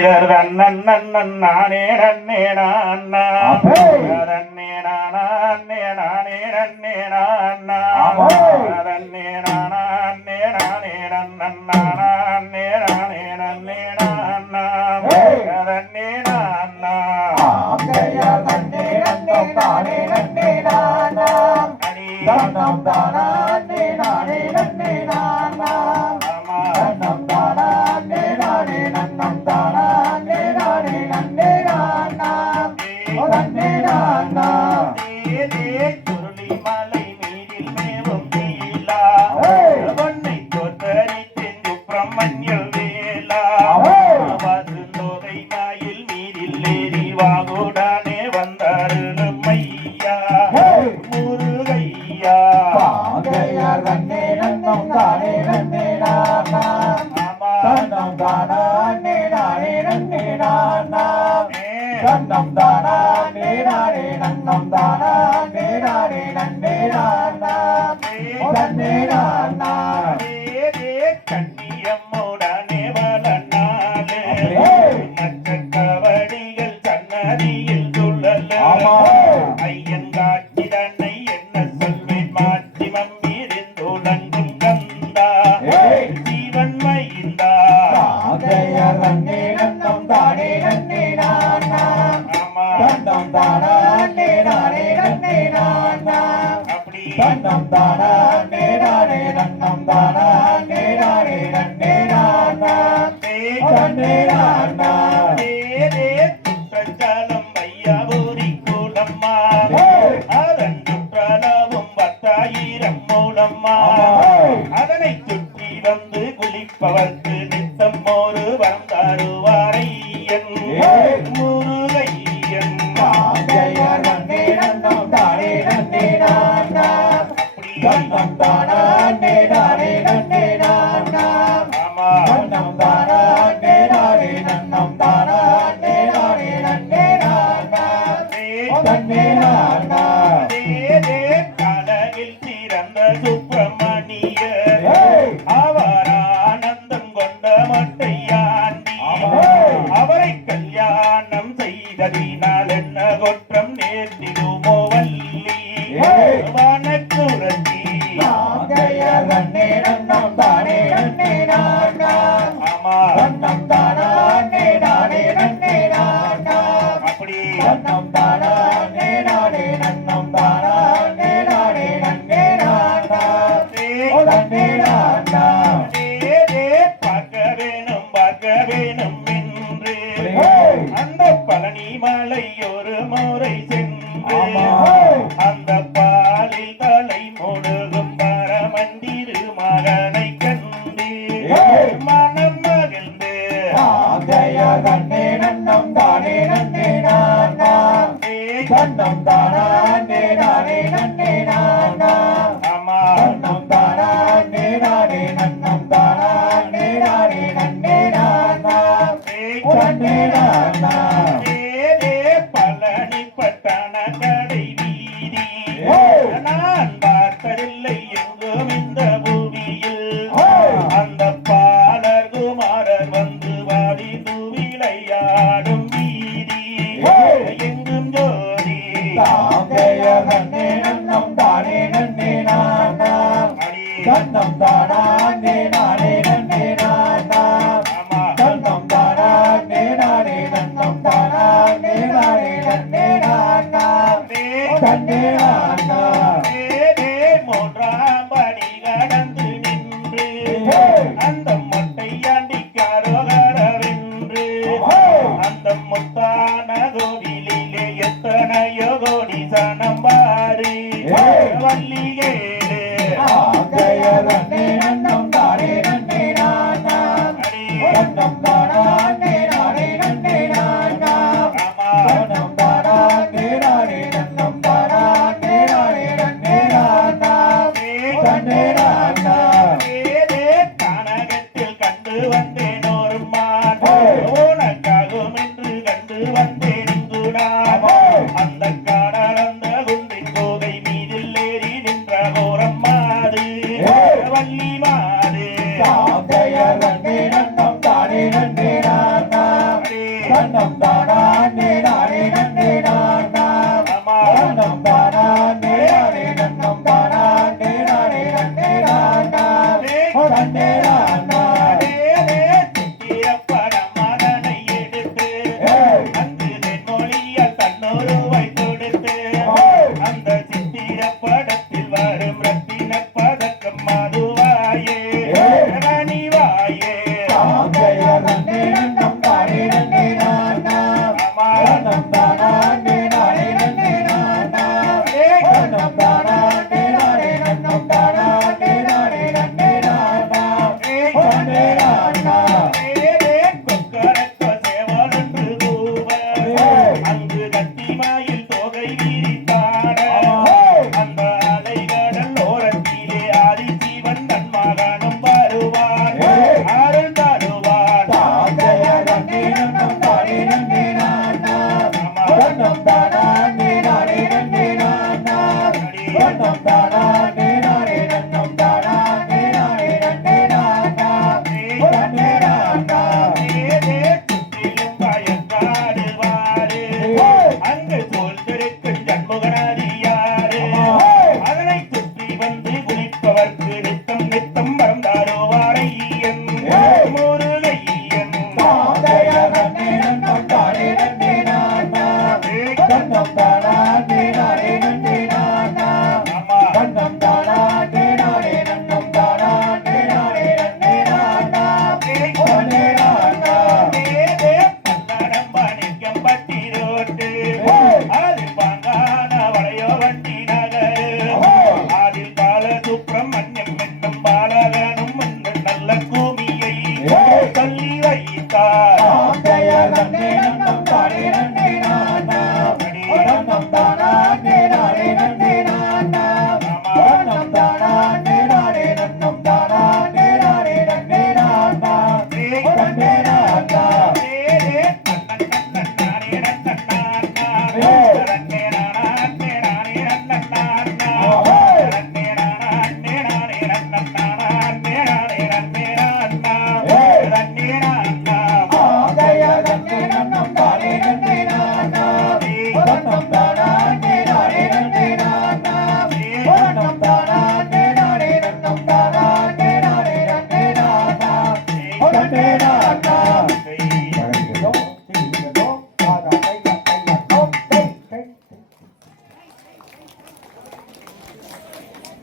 நானே நன்னே நானே நானே நானே நானே நன்னே நானே நானே நானே நானே நானே நானே நன்னே நானே நானா அங்கையா நன்னே நன்னே நானே நன்னே நானா தனம் தானே நானே நன்னே நானா தனம் தானே நானே நன்னம் தானே நானே நன்னே நானா நன்னே நானா தேதே சுருளி மலை மீதில் மேவும் நீலா வன்னை தோற்றரித்தென் சுப்பிரமணிய வேலா வாசுந்தோகை மாயில் மீதில் ஏறி வாகுடானே வந்தாருளும் ஐயா முருகையா பாங்கையார் நன்னே நன்னம் தானே நன்னே நானா தன்னம் தானே நானே நன்னே நானா தன்னம் தானே நானே நன்னம் தானே நானே நன்னே நானா நன்னே நானா கண்ணியம்முடனே வளனாலே மற்ற கவடிகள் சன்னதியில் துள்ளல ஐயன் காட்சி தன்னை என்ன சொல்வேன் மாற்றி மம்மிருந்துலங்கும் கந்தா ஜீவன் மைந்தா நன்னே நன்னம் தானே நன்னே நானா தன்னம் தானே நானே நன்னே நானா அப்படி தன்னம் தானே நானே நன்னம் தானே நானே நன்னே நானா நன்னே நானா தேதே குற்றச்சாலம் வையாவூரி கூலம்மா அரண்டுற்றளவும் 10,000 மூலம்மா அதனை சுற்றி வந்து குளிப்பவர்க்கு நித்தம் ஒரு வரம் தருவாரையன் முருகையன் நன்னே நன்னம் தானே நன்னே நானா தன்னம் தானே நானே நன்னே நானா தன்னம் தானே நானே நன்னம் தானே நானே நன்னே நானா நன்னே நானா தேதே கலகில் சிறந்த சுப்பிரமணியர் அவர் ஆனந்தம் கொண்ட மட்டையாண்டி அவரை கல்யாணம் செய்ததினால் என்ன குற்றம் நேர்ந்திடுமோ வள்ளி வானக்குரத்தி நன்னே நன்னம் தானே நன்னே நானா தன்னம் தானே நானே நன்னே நானா அப்படி தன்னம் தானே நானே நன்னம் தானே நானே நன்னே நானா நன்னே நானா தேதே பார்க்க வேணும் என்று அந்த பழனி மலை ஒரு முறை சென்று அந்த பாலில் தலை முழுகும் பரமந்திரு மகனை கண்டு மனம் மகிழ்ந்து நன்னே நன்னம் தானே நன்னே நானா தன்னம் தானே நானே நன்னே நானா தன்னம் தானே நானே நன்னம் தானே நானே நன்னே நானா நன்னே நானா தேதே பழனி பட்டண கடை வீதி நான் பார்த்ததில்லை எங்கும் இந்த பூமியில் அந்த பாலர் குமாரர் வந்து வாடி விளையாடும் வீதி எங்கும் ஜோதி நன்னே நன்னம் தானே நன்னே நானா தன்னம் தானே நானே நன்னே நானா தன்னம் தானே நானே நன்னம் தானே நானே நன்னே நானா நன்னே நானா தேதே மூன்றாம் படி கடந்து நின்று அந்த மொட்டையாண்டி கரோகரவென்று அந்த முத்தான கோவிலிலே எத்தனையோ கோடி சனம் பாரு வள்ளிகேடு நன்னே நன்னம் தானே நன்னே நானா தன்னம் தானே நானே நன்னே நானா தன்னம் தானே நானே நன்னம் தானே நானே நன்னே நானா நன்னே நானா தேதே கனகத்தில் கண்டு வந்தேன் ஒரு மான் உனக்காகும் என்று கண்டு வந்தேன் இங்கு நான் அந்த காடல் அந்த குன்றின் கோகை மீதில் ஏறி நின்ற கோரம் மாது வள்ளி தன்னம் தானே நானே நன்னே நானா ஆமா தன்னம் தானே நானே நன்னம் தானே நானே நன்னே நானா நன்னே நானா சித்திரப்படம் மகனை எடுத்து அங்கு தென்மொழியால் தன்னொருவை கொடுத்து அந்த சித்திரப்படத்தில் வரும் ரத்தின பதக்கம் மதுவாயே ரணிவாயே ஆகைய நன்னே நன்னம் தானே நன்னே நானா தன்னம் தானே நானே நன்னே நானா தன்னம் தானே நானே நன்னம் தானே நானே நன்னே நானா நன்னே நானா கொக்கரக்கோ சேவலன்று தூவ அங்கு கத்திமாயில் தொகை விரித்தாட அந்த அலைகடல் ஓரத்திலே ஆதிசிவன் தன் மகனும் வருவான் அருள் தருவான் ஆகைய நன்னே நன்னம் தானே நன்னே நானா தன்னம் தானே நானே நன்னே நானா தன்னம் தானே நானே நன்னம் தானே நானே நன்னே நானா நன்னே நானா சுற்றிலும் பயன்பாடுவாரு அங்கு சூழ்ந்திருக்கும் ஜன்முகனாரியாரு அதனை சுற்றி வந்து குளிப்பவர்க்கு நித்தம் நித்தம் வரம் தாருவாரையன் முருகையன் ஆகைய நன்னே நன்னம் தானே நன்னே நானா தன்னம் தானே நானே நன்னே நானா ஆமா தன்னம் தானே நானே நன்னம் தானே நானே நன்னே நானா நன்னே நானா பன்னடம் பட்டி ரோட்டு அதில் பாங்கான வளையோ வண்டி நகரு அதில் பால சுப்பிரமணியம் என்னும் பாலகனும் நல்ல கூமியை சொல்லி வைத்தார் ஆகைய நன்னே நன்னம்